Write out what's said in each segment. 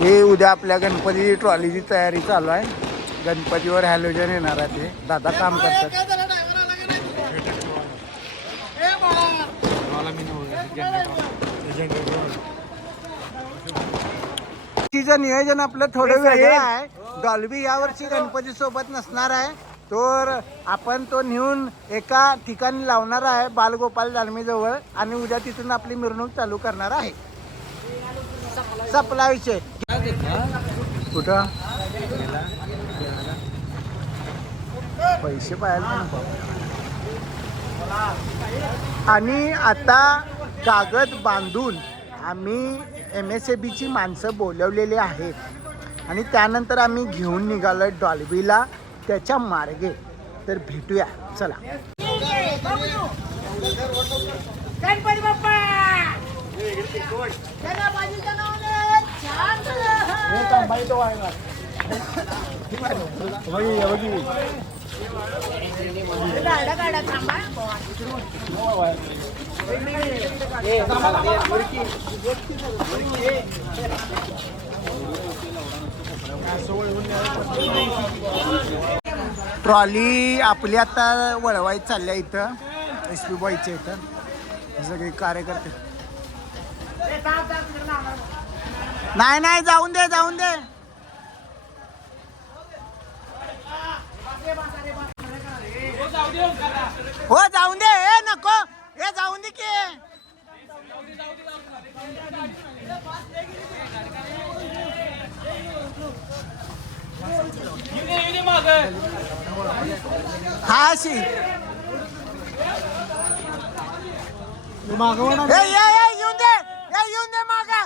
हे उद्या आपल्या गणपती ट्रॉलीची तयारी चालू आहे. गणपतीवर हॅलोजन येणार आहे. ते दादा काम करतात. तिचं नियोजन आपलं थोडं वेगळं आहे. डॉल्बी यावर्षी गणपती सोबत नसणार आहे. तर आपण तो नेऊन एका ठिकाणी लावणार आहे बालगोपाल दालमी जवळ आणि उद्या तिथून आपली मिरवणूक चालू करणार आहे. सपला विषय. कुठं पैसे पाहायला आणि आता कागद बांधून आम्ही MSABची माणसं बोलवलेली आहेत आणि त्यानंतर आम्ही घेऊन निघालो डॉल्बीला त्याच्या मार्गे. तर भेटूया चला. गणपती बाप्पा ट्रॉली आपली आता वळवाई चालल्या इथं SP बॉयच्या इथं सगळे कार्यकर्ते. नाही नाही जाऊन दे जाऊन दे. हो जाऊन दे. ए नको हे जाऊन दे की. हा शी येऊन दे येऊन दे मागा.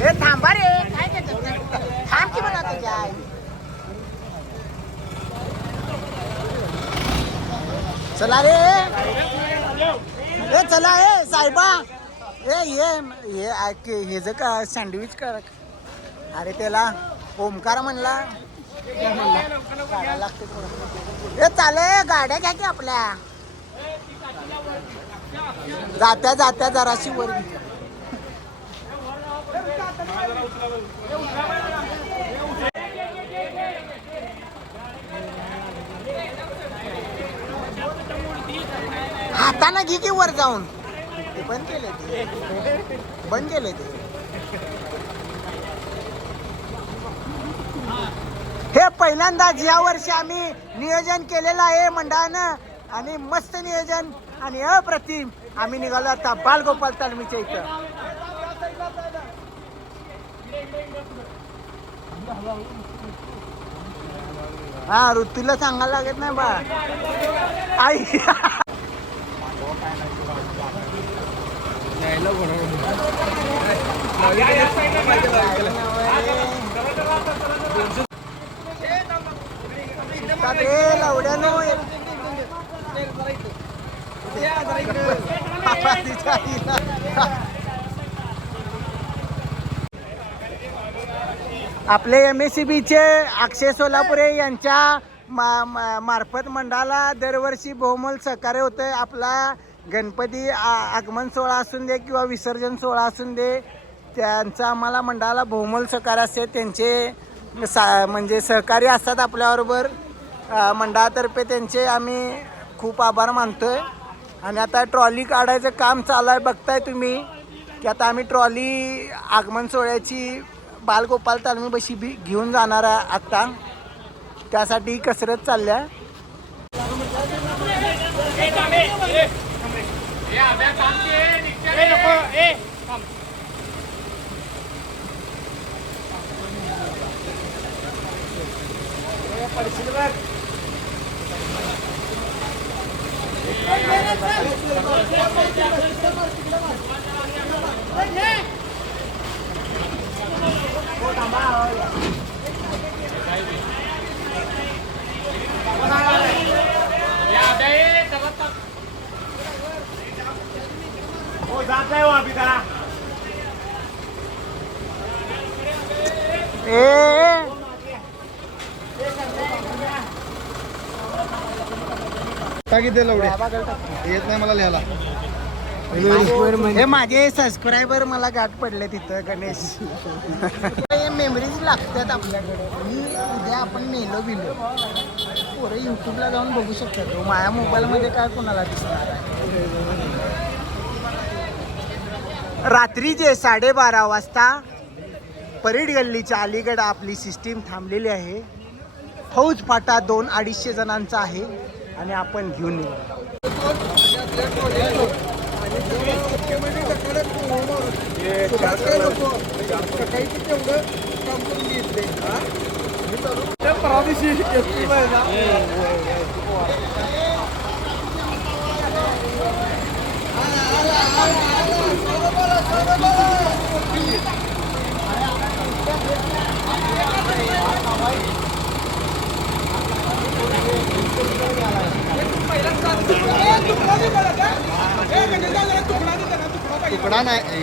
हे थांबा रे काय थांब की म्हणा तुझ्या. चला रे ए चला ए साहेबा ए हे जे का सँडविच कर. अरे त्याला ओमकार म्हणला लागते. ए चाले गाड्या घ्या की आपल्या. जात्या जात्या जराशी वर. हाताने घे की वर जाऊन. ते बंद केले ते. हे पहिल्यांदाच या वर्षी आम्ही नियोजन केलेलं आहे मंडळानं आणि मस्त नियोजन आणि अप्रतिम. आम्ही निघालो आता बालगोपाल तालमीच्या इथं. हा ऋतूला सांगायला लागत नाही बा आई. लवड्यानो आपले MSABचे अक्षय सोलापुरे यांच्या मार्फत मंडळाला दरवर्षी बहुमोल सहकार्य होतं. आपला गणपती आगमन सोहळा असून दे किंवा विसर्जन सोहळा असून दे त्यांचं आम्हाला मंडळाला बहुमोल सहकार्य असते. त्यांचे म्हणजे सहकार्य असतात आपल्याबरोबर. मंडळातर्फे त्यांचे आम्ही खूप आभार मानतोय. आणि आता ट्रॉली काढायचं काम चालू आहे. बघताय तुम्ही की आता आम्ही ट्रॉली आगमन सोहळ्याची बालगोपाल तालमी बशी बी घेऊन जाणार आहे आता. त्यासाठी कसरत चालल्या. का किती लवडे येत नाही मला लिहायला. हे माझे सबस्क्रायबर मला गाठ पडले तिथं गणेश. मेमरीज लागतात आपल्याकडे. मी उद्या आपण मेलो बिलो पोरं युट्यूबला जाऊन बघू शकतात. माझ्या मोबाईलमध्ये काय कोणाला दिसणार आहे. रात्रीचे 12:30 वाजता परेड गल्लीच्या अलीकडे आपली सिस्टीम थांबलेली आहे. फौज फाटा 200-250 जणांचा आहे आणि आपण घेऊन येऊ. तुकडा नाही.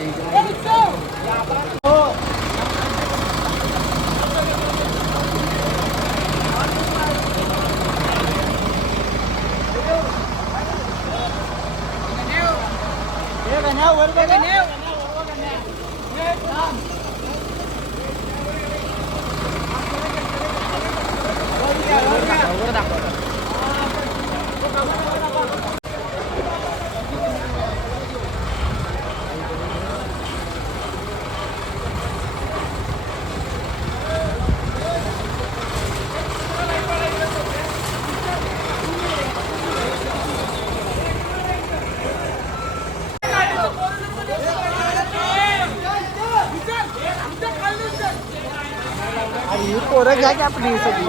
ही पोरं घ्या की आपली सगळी.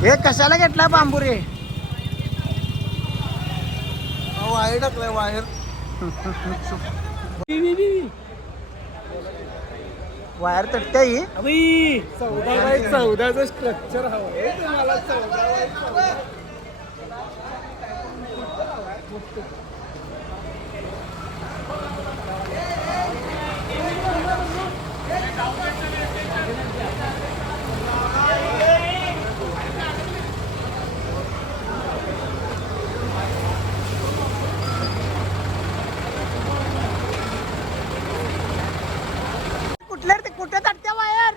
हे कशाला घेतला बांबू रे? वायर टाकलाय वायर. वायर तटते ही. 14x14चं स्ट्रक्चर हवं तुम्हाला. 14x14. कुठे तटत्या वायर?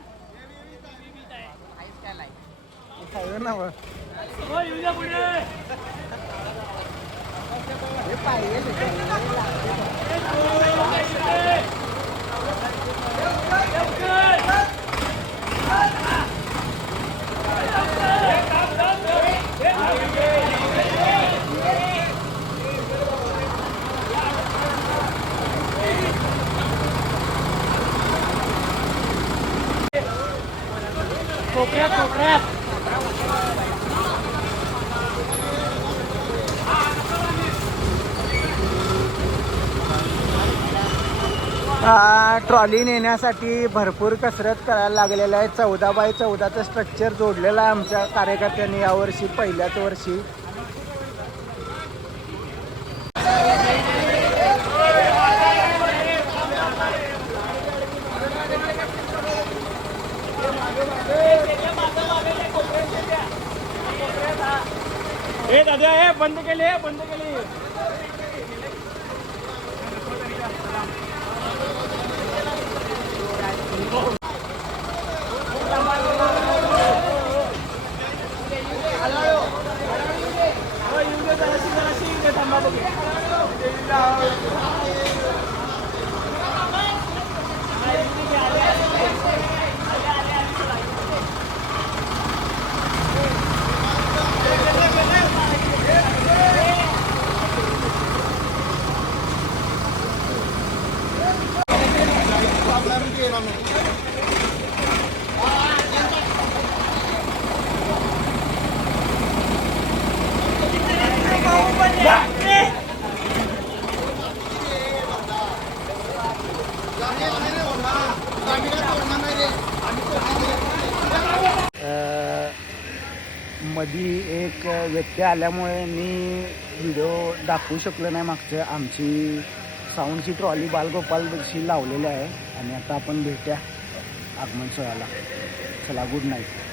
कोपऱ्यात ट्रॉली नेण्यासाठी भरपूर कसरत करायला लागलेलं आहे. 14x14चं स्ट्रक्चर जोडलेलं आहे आमच्या कार्यकर्त्यांनी यावर्षी पहिल्याच वर्षी. बंद केले. मधी एक व्यक्ती आल्यामुळे मी व्हिडिओ दाखवू शकलो नाही. मागच्या आमची साऊंडची ट्रॉली बालगोपालशी लावलेली आहे आणि आता आपण भेटूया आगमन सोहळ्याला. चला, गुड नाईट.